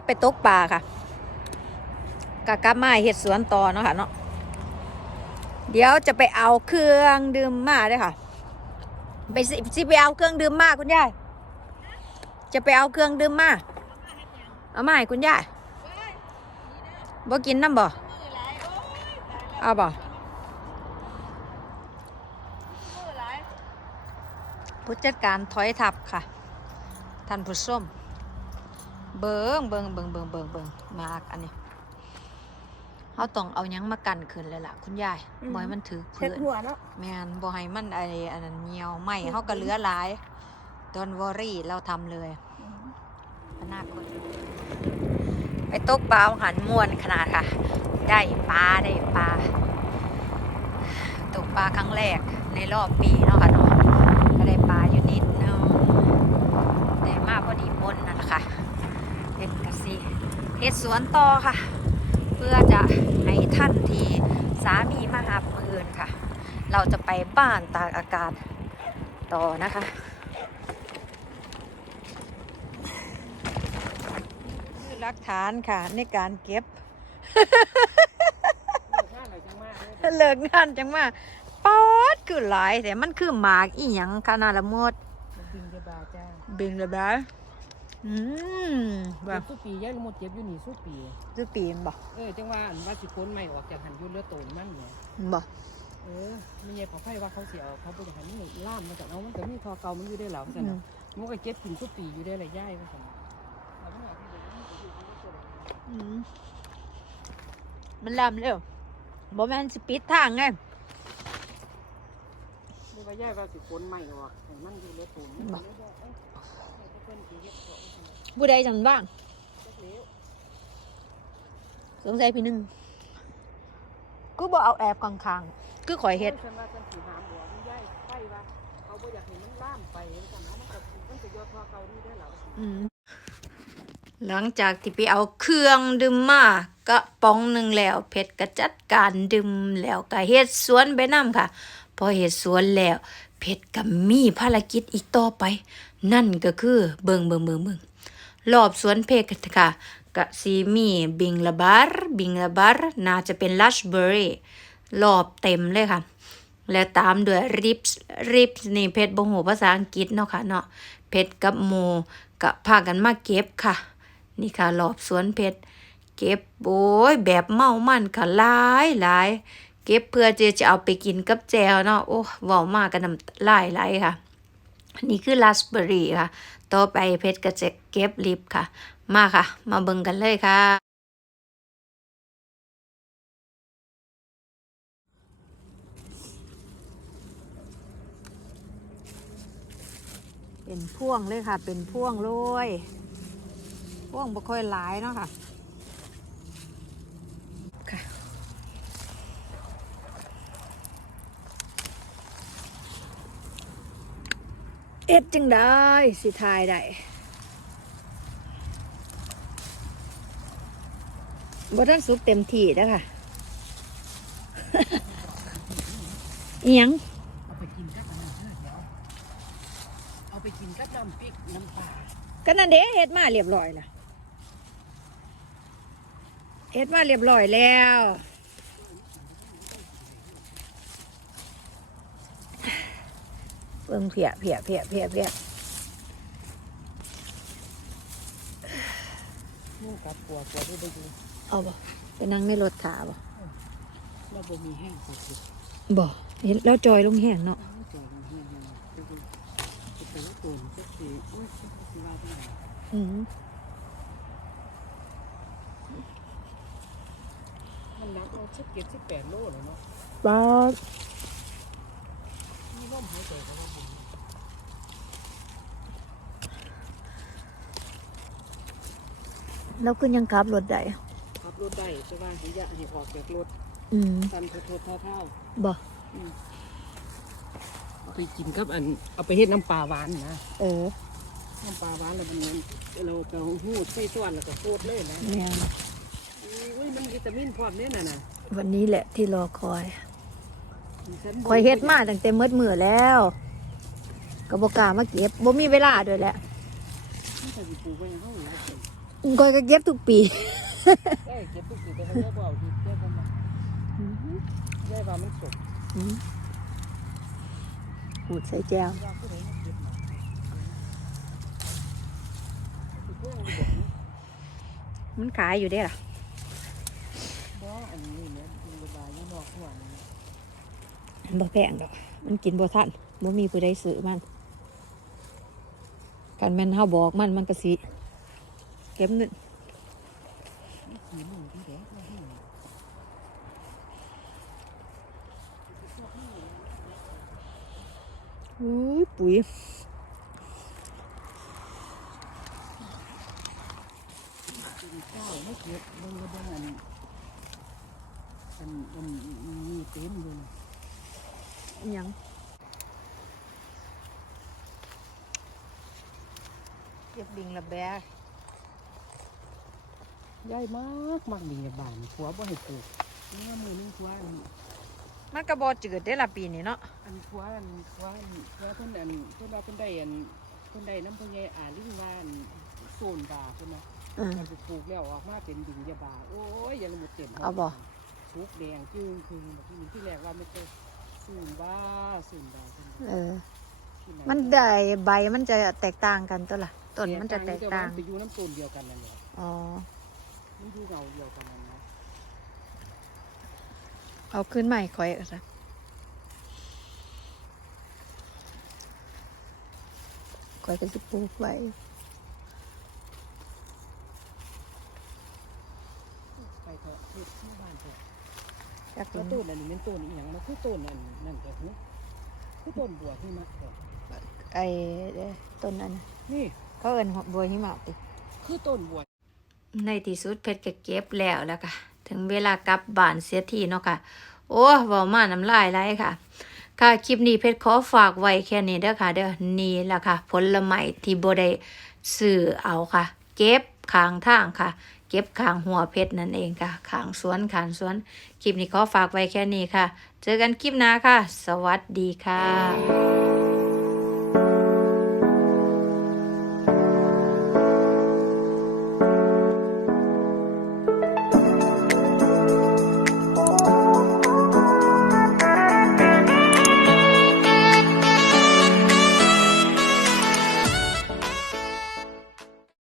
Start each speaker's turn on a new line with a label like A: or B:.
A: แวะไปตกปลาค่ะกะกลับมาเห็ดสวนต่อเนาะค่ะเนาะเดี๋ยวจะไปเอาเครื่องดื่มมาด้วยค่ะ ไปสิสิไปเอาเครื่องดื่มมาคุณยายจะไปเอาเครื่องดื่มมาเอามาให้คุณยายบ่กินน้ำบ่เอาบ่ผู้จัดการถอยทับค่ะท่านผู้ชม เบิงเบิงเบิงเบิงเบิงเบิงมากอันนี้เขาต้องเอาหยังมากันขึ้นเลยล่ะ คุณยาย
B: อืม
A: บอยมันถือ
B: เช็
A: พื้
B: ด
A: น
B: หัวเนาะ
A: แมนบ่ให้มันไออันนั้นเหี่ยวไหมเขาก็เหลือหลายดอนวอรี่เราทำเลยอนาคตไปตกปลาหันมวนขนาดค่ะ ได้ปลาได้ปลาตกปลาครั้งแรกในรอบปีเนาะค่ะเนาะก็ได้ปลาอยู่นิดนึงแต่มาพอดีปนนั่นแหละค่ะเฮ็ดกะสิ เฮ็ดสวนต่อค่ะ เพื่อจะให้ท่านที่สามีมาหาเพื่อนค่ะ เราจะไปบ้านตากอากาศต่อนะคะคือหลักฐานค่ะในการเก็บเลิกงานจังมาป๊อดคือหลายแต่มันคือหมากอีหยังขนาดละหมด
C: บินจะบาจ้า
A: เบิงเลยบ้า อืมว่า
C: สู้ปีย่ายลงหมดเจ็บอยู่นี่สู้ปี
A: จะปีนบ่
C: เออจังว่าอันว่าสิพ้นไม่ออกจากหันอยุ่เลือดโตนมั่งเนี่ย
A: บ่
C: เออไม่ใช่ขอไฟว่าเขาเสียเขาไปจากหันนี่ล่ามมาจากเอามันก็มีทอเก่ามันอยู่ได้แล้วสัน
A: อืม
C: มันก็เจ็บกินสู้ปีอยู่ได้เลยย่ายว่าสันเอาไปหาที่เดี๋ยวมันก็อยู่ที่นี่ตัวเดียว
A: อืมมันลำเร็วบ่แม่นสิปิดทางไง
C: ไม่ว่าย่ายว่าสิพ้นไม่ออกให้มันอยู่เลือดโตนมันก็เลยบอกเอ้ย
A: ผู้ใดจำบ้าง
C: จักแล้ว
A: สงสัยพี่หนึ่งกูบอกเอาแอบกลางๆคือข่อยเฮ็ด
C: ฉันว่าฉันสิหามหัวมันย่ายไฟว่าเขาบ่อยากให้มันล่ามไปสันเอามันก็มันก็ยอดทอเก่านี่ได้แล้ว
A: อืมหลังจากที่ไปเอาเครื่องดื่มมาก็ป้องหนึ่งแล้ว เพชรก็จัดการดื่มแล้วก็เฮ็ดสวนไปนํค่ะ พอเฮ็ดสวนแล้ว เพชรก็มีภารกิจอีกต่อไป นั่นก็คือเบิงเบิงเบิงเบิง รอบสวนเพชรค่ะก็สีมีบิงละบาร์บิงละบาร์น่าจะเป็นลัชเบอร์รี่รอบเต็มเลยค่ะ แล้วตามด้วยริปส์ริปส์นี่เพชรบ่ฮู้ภาษาอังกฤษเนาะค่ะเนาะเพชรกับโมก็พากันมาเก็บค่ะ นี่ค่ะรอบสวนเพชรเก็บโอ้ยแบบเมามันค่ะหลายหลายเก็บเพื่อจะจะเอาไปกินกับแจวเนาะโอ้เว้ามากกันน้ำลายไหลค่ะ นี่คือราสเบอร์รี่ค่ะ ต่อไปเพชรก็จะเก็บลิปค่ะ มาค่ะ มาเบิ่งกันเลยค่ะ เป็นพ่วงเลยค่ะ เป็นพ่วงเลยพ่วงบ่ค่อยหลายเนาะค่ะ เอ็ดจังได้สิทายได้บ่ทันสุกเต็มที่แล้วค่ะเอียง
C: เอาไปกินกับน้ำเพื่อเดี๋ยวเอาไปกินกับน้ำพริกน้ำปลา
A: ก็นั่นเด้เฮ็ดมาเรียบร้อยละเฮ็ดมาเรียบร้อยแล้ว เบิ่งเพียเพียเพียเพียเพีย
C: นู่กับปัวปัวได้ไปดู
A: เอาบ่ไปนั่งในรถขาบ่
C: แล้วบ่มีแห้งสุด
A: บ่เห็นแล้วจอยลงแห้งเนาะ
C: จอมันแห้งเลยไปดูไปดูตุ่มสักทีอุ้ยสักทีว่าได้
A: อืม
C: มันนักเอาสักเก็ดสักแปดโลเลยเนาะ
A: บ่
C: นี่ร่มหายใจเขาว่าบุญ
A: แล้วคุณยังขับรถได้
C: ขับรถได้แต่ว่าให้ยะให้ออกจากรถ
A: อืม
C: ตันโทษเท่าเท่า
A: บ่
C: เอาไปกินกับอันเอาไปเฮ็ดน้ำปลาหวานนะ
A: เออ
C: น้ำปลาหวานแล้วมันนั้นเราไปหูดใส่ต้วนแล้วก็โคตรเลยนะ
A: แม่น
C: อุ้ยมันวิตามินพร้อมเนี่ยน่ะนะ
A: วันนี้แหละที่รอคอย
C: ฉัน
A: คอยเฮ็ดมาตั้งแต่มืดมือแล้วก็บ่กล้ามาเก็บบ่มีเวลาด้วยแหละ
C: มันจะสิปลูกไว้ในห้องหลายคน
A: ก้อยก็เก็บทุกปี
C: ได้เก็บทุกสิ่งแต่เขาแยกว่าเอาดีแยกว่ามาแยกว่ามันสด
A: หูดใส่แก้ว
C: ว่าผู้ใดมาเก็บมาสิเพื่อนเอาไปบอกนี่
A: มันขายอยู่ได้ล่ะ
C: บ่อันนี้เนี่ยเป็นระบายอยู่นอกหัวนี่
A: บ่แพงดอก มันกินบ่ทันบ่มีผู้ใดซื้อมันกันแม่นเฮาบอกมันมันก็สิเก็บนึ่
C: ง
A: อุ้ยปุ๋ย
C: ไม่เก็บเบิ่งก็เบิ่งอันอันอันมีเต็มอยู่นะ
A: อิห ยังเก็บบิงละแบก
C: ใหญ่มากมากดีในบ้านผัวบ่ให้ปลูกนี่ว่ามือนึงผัวอัน
A: มันก็บ่จืดได้ละปีนี้เนาะ
C: อันผัวอันผัวอันผัวเพิ่นอันเพิ่นว่าเพิ่นได้อันเพิ่นได้น้ำเพิ่นใหญ่อาลิงว่าอันโซนบาเพิ่นนะ
A: อืม
C: มันไปปลูกแล้วออกมาเป็นดินยาบาโอ้ยอยังหมดเต็ม
A: เอาบ่
C: ทุกแดงจึงคือแบบที่ที่แรกว่าไม่เคย สูนบ้าสูนบาเพิ่น
A: เออ
C: ที่ไห
A: มันได้ใบมันจะแตกต่างกันตัวละต้นมันจะแตกต่าง
C: ไปอยู่น้ำต้นเดียวกันนั่นแหละ
A: อ๋อ
C: มันอยู่เงาเดียวกันนั่นนะ
A: เอาขึ้นใหม่ค่อยเอาซะค่อยก็สิปลูกไว้
C: ไปเถอะที่ที่บ้านเถอะ
A: จัก
C: แล้ว
A: ต้
C: ต้
A: น
C: นอันนี้เป็นต้นอีหยังมาคือต้นอันนั่นก็คือคือต้นบัวที่มักก่อน
A: ไอ้เด้อต้นนั้นน่ะ
C: นี่
A: เขาเอิ้นบัวหิมะติ
C: คือต้นบัว
A: ในที่สุดเพชรก็เก็บแล้วแล้วค่ะ ถึงเวลากลับบ้านเสียทีเนาะค่ะ โอ้เว้ามาน้ำลายไหลค่ะ ค่ะคลิปนี้เพชรขอฝากไว้แค่นี้เด้อค่ะ เด้อนี่แหละค่ะ ผลไม้ที่บ่ได้ซื้อเอาค่ะ เก็บ ขางทางค่ะ เก็บขางหัวเพชรนั่นเองค่ะขางสวนขางสวน คลิปนี้ขอฝากไว้แค่นี้ค่ะ เจอกันคลิปหน้าค่ะ สวัสดีค่ะ